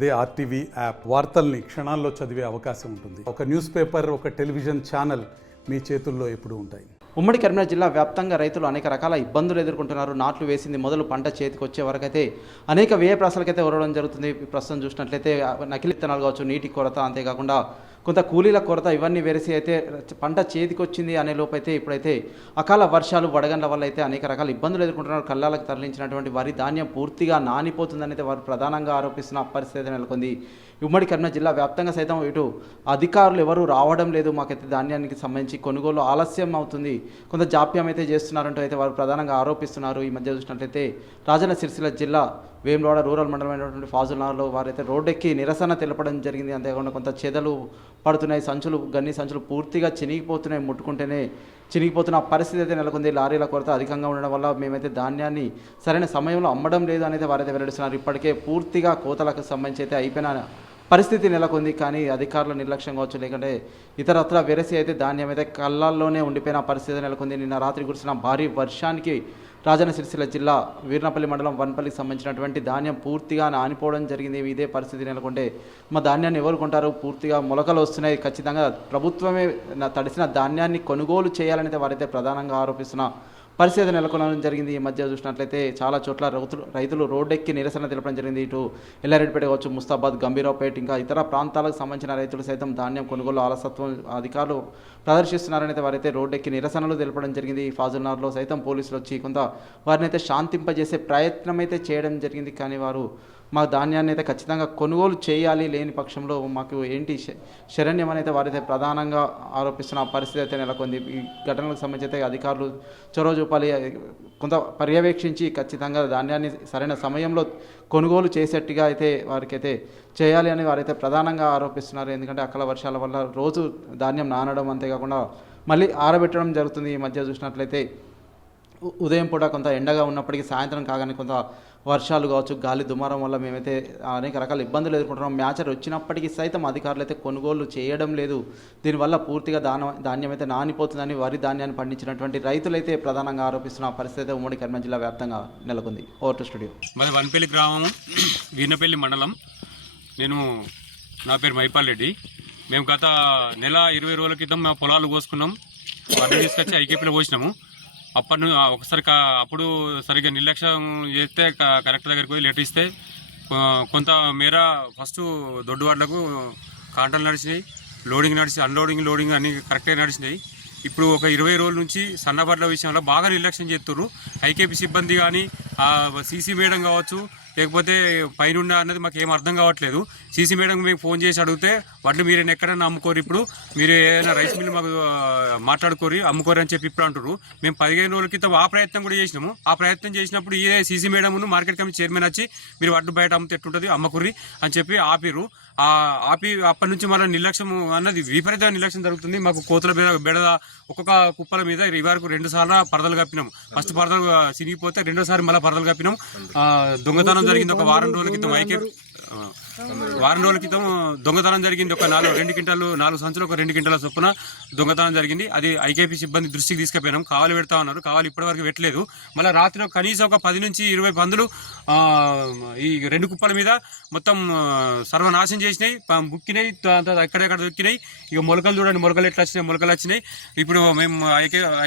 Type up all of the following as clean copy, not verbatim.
అదే RTV app వార్తల్ని క్షణాల్లో చదివే అవకాశం ఉంటుంది. ఒక న్యూస్ పేపర్, ఒక టెలివిజన్ ఛానల్ మీ చేతుల్లో ఎప్పుడూ ఉంటాయి. ఉమ్మడి కరీంనగర్ జిల్లా వ్యాప్తంగా రైతులు అనేక రకాల ఇబ్బందులు ఎదుర్కొంటున్నారు. నాట్లు వేసింది మొదలు పంట చేతికి వచ్చే వరకైతే అనేక వ్యయ ప్రాసలకైతే ఉరవడం జరుగుతుంది. ప్రస్తుతం చూసినట్లయితే నకిలీ విత్తనాలు కావచ్చు, నీటి కొరత, అంతేకాకుండా కొంత కూలీల కొరత, ఇవన్నీ వెరసి అయితే పంట చేతికి వచ్చింది అనే లోపైతే ఇప్పుడైతే అకాల వర్షాలు, వడగండ్ల వల్ల అయితే అనేక రకాల ఇబ్బందులు ఎదుర్కొంటున్నారు. కళ్ళాలకు తరలించినటువంటి వరి ధాన్యం పూర్తిగా నానిపోతుందని అయితే వారు ప్రధానంగా ఆరోపిస్తున్న పరిస్థితి నెలకొంది. ఉమ్మడి కరీంనగర్ జిల్లా వ్యాప్తంగా సైతం ఇటు అధికారులు ఎవరు రావడం లేదు. మాకైతే ధాన్యానికి సంబంధించి కొనుగోలు ఆలస్యం అవుతుంది, కొంత జాప్యం అయితే చేస్తున్నారంటూ అయితే వారు ప్రధానంగా ఆరోపిస్తున్నారు. ఈ మధ్య చూసినట్లయితే రాజన్న సిరిసిల్ల జిల్లా వేములవాడ రూరల్ మండలమైనటువంటి ఫాజుల్నగర్లో వారైతే రోడ్డెక్కి నిరసన తెలపడం జరిగింది. అంతేకాకుండా కొంత చెదలు పడుతున్నాయి, గన్ని సంచులు పూర్తిగా చినిగిపోతున్నాయి, ముట్టుకుంటేనే చినిగిపోతున్న పరిస్థితి అయితే నెలకొంది. లారీల కొరత అధికంగా ఉండడం వల్ల మేమైతే ధాన్యాన్ని సరైన సమయంలో అమ్మడం లేదు అనేది వారైతే వెల్లడిస్తున్నారు. ఇప్పటికే పూర్తిగా కోతలకు సంబంధించి అయితే అయిపోయిన పరిస్థితి నెలకొంది. కానీ అధికారుల నిర్లక్ష్యం కావచ్చు, లేకుంటే ఇతరత్ర వెరసి అయితే ధాన్యం అయితే కళ్ళల్లోనే ఉండిపోయిన పరిస్థితి నెలకొంది. నిన్న రాత్రి కురిసిన భారీ వర్షానికి రాజన్న సిరిసిల్ల జిల్లా వీర్నపల్లి మండలం వన్పల్లికి సంబంధించినటువంటి ధాన్యం పూర్తిగా నానిపోవడం జరిగింది. ఇదే పరిస్థితి నెలకొంటే మా ధాన్యాన్ని ఎవరు కొంటారు? పూర్తిగా మొలకలు వస్తున్నాయి. ఖచ్చితంగా ప్రభుత్వమే తడిసిన ధాన్యాన్ని కొనుగోలు చేయాలని వారైతే ప్రధానంగా ఆరోపిస్తున్న పరిస్థితి నెలకొనడం జరిగింది. ఈ మధ్య చూసినట్లయితే చాలా చోట్ల రైతులు రోడ్డెక్కి నిరసన తెలపడం జరిగింది. ఇటు ఎల్లారెడ్డిపేట కావచ్చు, ముస్తాబాద్, గంభీరావుపేట, ఇంకా ఇతర ప్రాంతాలకు సంబంధించిన రైతులు సైతం ధాన్యం కొనుగోలు ఆలసత్వం అధికారులు ప్రదర్శిస్తున్నారని వారైతే రోడ్డెక్కి నిరసనలు తెలపడం జరిగింది. ఫాజుల్నగర్లో సైతం పోలీసులు వచ్చి కొంత వారిని అయితే శాంతింపజేసే ప్రయత్నం అయితే చేయడం జరిగింది. కానీ వారు మా ధాన్యాన్ని అయితే ఖచ్చితంగా కొనుగోలు చేయాలి, లేని పక్షంలో మాకు ఏంటి శరణ్యం అనేది వారైతే ప్రధానంగా ఆరోపిస్తున్న పరిస్థితి అయితే నెలకొంది. ఈ ఘటనలకు సంబంధించి అయితే అధికారులు చొరవ చూపాలి, కొంత పర్యవేక్షించి ఖచ్చితంగా ధాన్యాన్ని సరైన సమయంలో కొనుగోలు చేసేట్టుగా అయితే వారికైతే చేయాలి అని వారైతే ప్రధానంగా ఆరోపిస్తున్నారు. ఎందుకంటే అకాల వర్షాల వల్ల రోజు ధాన్యం నానడం, అంతేకాకుండా మళ్ళీ ఆరబెట్టడం జరుగుతుంది. ఈ మధ్య చూసినట్లయితే ఉదయం పూట కొంత ఎండగా ఉన్నప్పటికీ సాయంత్రం కాగానే కొంత వర్షాలు కావచ్చు, గాలి దుమారం వల్ల మేమైతే అనేక రకాల ఇబ్బందులు ఎదుర్కొంటున్నాం. మ్యాచర్ వచ్చినప్పటికీ సైతం అధికారులు అయితే కొనుగోలు చేయడం లేదు. దీనివల్ల పూర్తిగా ధాన్యం అయితే నానిపోతుందని వరి ధాన్యాన్ని పండించినటువంటి రైతులైతే ప్రధానంగా ఆరోపిస్తున్న పరిస్థితి ఉమ్మడి కరీంనగర్ జిల్లా వ్యాప్తంగా నెలకొంది. Over to studio. మాది వన్పల్లి గ్రామం, వీర్నపల్లి మండలం. నా పేరు మైపాల్ రెడ్డి. మేము గత నెల 20 రోజుల క్రితం మా పొలాలు కోసుకున్నాం, వాటిని తీసుకొచ్చి ఐకేపీలో పోసినాము. అప్పుడు సరిగ్గా నిర్లక్ష్యం చేస్తే కలెక్టర్ దగ్గరికి పోయి లెటర్ ఇస్తే కొంత మేర ఫస్ట్ దొడ్డువాడ్లకు కాంటాలు నడిచినాయి, లోడింగ్ అన్లోడింగ్ అన్ని కరెక్ట్గా నడిచినాయి. ఇప్పుడు ఒక 20 రోజుల నుంచి సన్నబడ్ల విషయంలో బాగా నిర్లక్ష్యం చేస్తున్నారు. ఐకేపీ సిబ్బంది కానీ, సీసీ మేడం కావచ్చు, లేకపోతే పైన అన్నది మాకు ఏం అర్థం కావట్లేదు. సీసీ మేడం మేము ఫోన్ చేసి అడిగితే వడ్లు మీరైనా ఎక్కడన్నా అమ్ముకోరు, ఇప్పుడు మీరు ఏదైనా రైస్ మిల్ మాకు మాట్లాడుకోరి అమ్ముకోరు అని చెప్పి ఇప్పుడు అంటారు. మేము 15 రోజుల క్రితం ఆ ప్రయత్నం కూడా చేసినాము. ఆ ప్రయత్నం చేసినప్పుడు ఇదే CC madam market committee chairman వచ్చి మీరు వడ్లు బయట అమ్మితే ఎట్టుంటుంది, అమ్మకుర్రి అని చెప్పి ఆపిరు. అప్పటి నుంచి మళ్ళీ నిర్లక్ష్యం అన్నది విపరీతమైన నిర్లక్ష్యం జరుగుతుంది. మాకు కోతుల బెడద ఒక్కొక్క కుప్పల మీద వరకు 2 సార్లు పరదలు కప్పినాం. ఫస్ట్ పరదలు చినిగిపోతే రెండోసారి మళ్ళీ పరదలు కప్పినాం. దొంగతనం జరిగింది ఒక వారం రోజుల క్రితం దొంగతనం జరిగింది. ఒక 4 సంచులు ఒక 2 క్వింటాల చొప్పున దొంగతనం జరిగింది. అది ఐకేపీ సిబ్బంది దృష్టికి తీసుకుపోయినాం. కావాలి పెడతా ఉన్నారు, కావాలి ఇప్పటి వరకు పెట్టలేదు. మళ్ళీ రాత్రిలో కనీసం ఒక 10 నుంచి 20 పందులు ఈ 2 కుప్పల మీద మొత్తం సర్వనాశం చేసినాయి, బుక్కినాయి, ఎక్కడెక్కడ దొక్కినాయి. ఇక మొలకలు చూడండి, మొలకలు ఎట్లా వచ్చినాయి, మొలకలు వచ్చినాయి. ఇప్పుడు మేము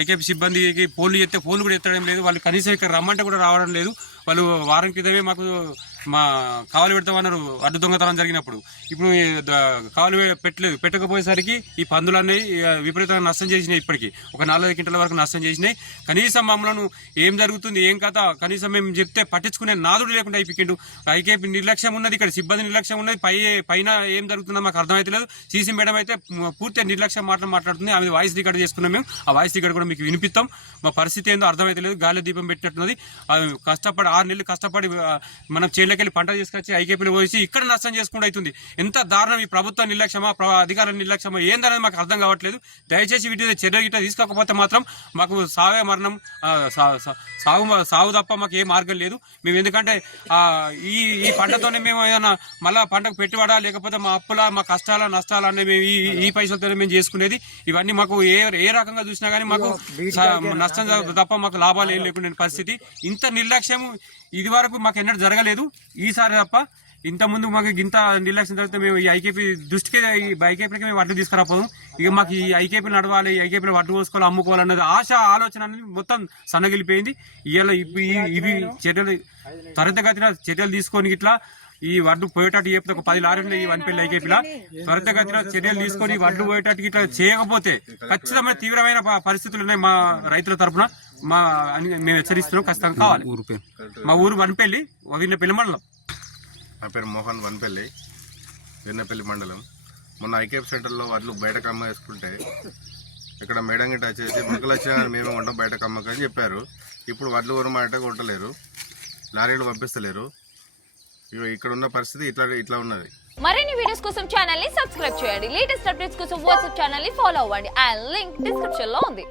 ఐకేపీ సిబ్బందికి ఫోన్లు చేస్తే ఫోన్లు కూడా ఎత్తడం లేదు. వాళ్ళు కనీసం ఇక్కడ రమ్మంటే కూడా రావడం లేదు. వాళ్ళు వారం క్రితమే మాకు కావాలి పెడతామన్నారు అడ్డు దొంగతనం జరిగినప్పుడు. ఇప్పుడు కావాలి పెట్టకపోయేసరికి ఈ పందులన్నీ విపరీతంగా నష్టం చేసినాయి. ఇప్పటికీ ఒక 40 క్వింటాల వరకు నష్టం చేసినాయి. కనీసం మమ్మల్ని ఏం జరుగుతుంది, ఏం కథ కనీసం మేము చెప్తే పట్టించుకునే నాదుడు లేకుండా అయిపోయిండు. ఐకేపీ నిర్లక్ష్యం ఉన్నది, ఇక్కడ సిబ్బంది నిర్లక్ష్యం ఉన్నది. పైన ఏం జరుగుతుందో మాకు అర్థమైతలేదు. సీసీ మేడం అయితే పూర్తిగా నిర్లక్ష్యం మాట్లాడుతుంది. ఆమె వాయిస్ రికార్డ్ చేసుకున్నాం. మేము ఆ వాయిస్ రికార్డ్ కూడా మీకు వినిపిస్తాం. మా పరిస్థితి ఏందో అర్థమైతలేదు. గాలి దీపం పెట్టినట్టున్నది. కష్టపడి 6 నెలలు కష్టపడి మనం చేళ్ళకెళ్ళి పంట తీసుకొచ్చి ఐకేపీలో పోసి ఇక్కడ నష్టం చేసుకుంటూ అవుతుంది. ఎంత దారుణం! ఈ ప్రభుత్వ నిర్లక్ష్యమా, అధికారుల నిర్లక్ష్యమా ఏందనేది మాకు అర్థం కావట్లేదు. దయచేసి వీటి చర్య గిట్ట తీసుకోకపోతే మాత్రం మాకు సావే మరణం, సాగు తప్ప మాకు ఏ మార్గం లేదు. మేము ఎందుకంటే ఈ పంటతోనే మేము ఏదైనా మళ్ళీ పంటకు పెట్టుబడా, లేకపోతే మా అప్పుల, మా కష్టాల నష్టాలు అనే మేము ఈ పైసలతోనే మేము చేసుకునేది. ఇవన్నీ మాకు ఏ రకంగా చూసినా కానీ మాకు నష్టం తప్ప మాకు లాభాలు ఏం లేకుండా పరిస్థితి. ఇంత నిర్లక్ష్యం ఇది వరకు మాకు ఎన్నడూ జరగలేదు. ఈసారి తప్ప ఇంత ముందు మాకు ఇంత నిర్లక్ష్యం జరిగితే మేము ఈ ఐకేపీ దృష్టికి ఈ ఐకేపీకి మేము వడ్లు తీసుకురాపోదు. ఇక మాకు ఈ ఐకేపీలు నడవాలి, ఐకేపీలు వడ్లు పోసుకోవాలి, అమ్ముకోవాలన్నది ఆలోచన అనేది మొత్తం సన్నగిలిపోయింది. ఇవాళ ఇవి చర్యలు త్వరితగతిన చర్యలు తీసుకొని ఇట్లా ఈ వడ్లు పోయేటట్టు చెప్పితే ఒక 10 లారీలు ఈ వన్పల్లి ఐకేపీలా త్వరితగతిన చర్యలు తీసుకొని వడ్లు పోయేటట్టు ఇట్లా చేయకపోతే ఖచ్చితమైన తీవ్రమైన పరిస్థితులు ఉన్నాయి. మా రైతుల తరఫున మేము హెచ్చరిస్తున్నాం. ఖచ్చితంగా కావాలి. మా ఊరు వన్పల్లి, వీర్నపల్లి మండలం. నా పేరు మోహన్, వన్పల్లి, వీర్నపల్లి మండలం. మొన్న ఐకేపీ సెంటర్లో వడ్లు బయటకు అమ్మ వేసుకుంటే ఇక్కడ మేడం గిట్ట వచ్చేసి ముక్కలు వచ్చినా మేమే ఉంటాం బయటకు అమ్మకని చెప్పారు. ఇప్పుడు వడ్లు ఊరమాట కొట్టలేరు, లారీలు పంపిస్తలేరు. ఇక్కడ ఉన్న పరిస్థితి ఇట్లా ఉన్నది. మరిన్ని వీడియోస్ కోసం ఛానల్ ని సబ్స్క్రైబ్ చేయండి. లేటెస్ట్ అప్డేట్స్ కోసం వాట్సాప్ ఛానల్ ని ఫాలో అవ్వండి. ఆ లింక్ డిస్క్రిప్షన్ లో ఉంది.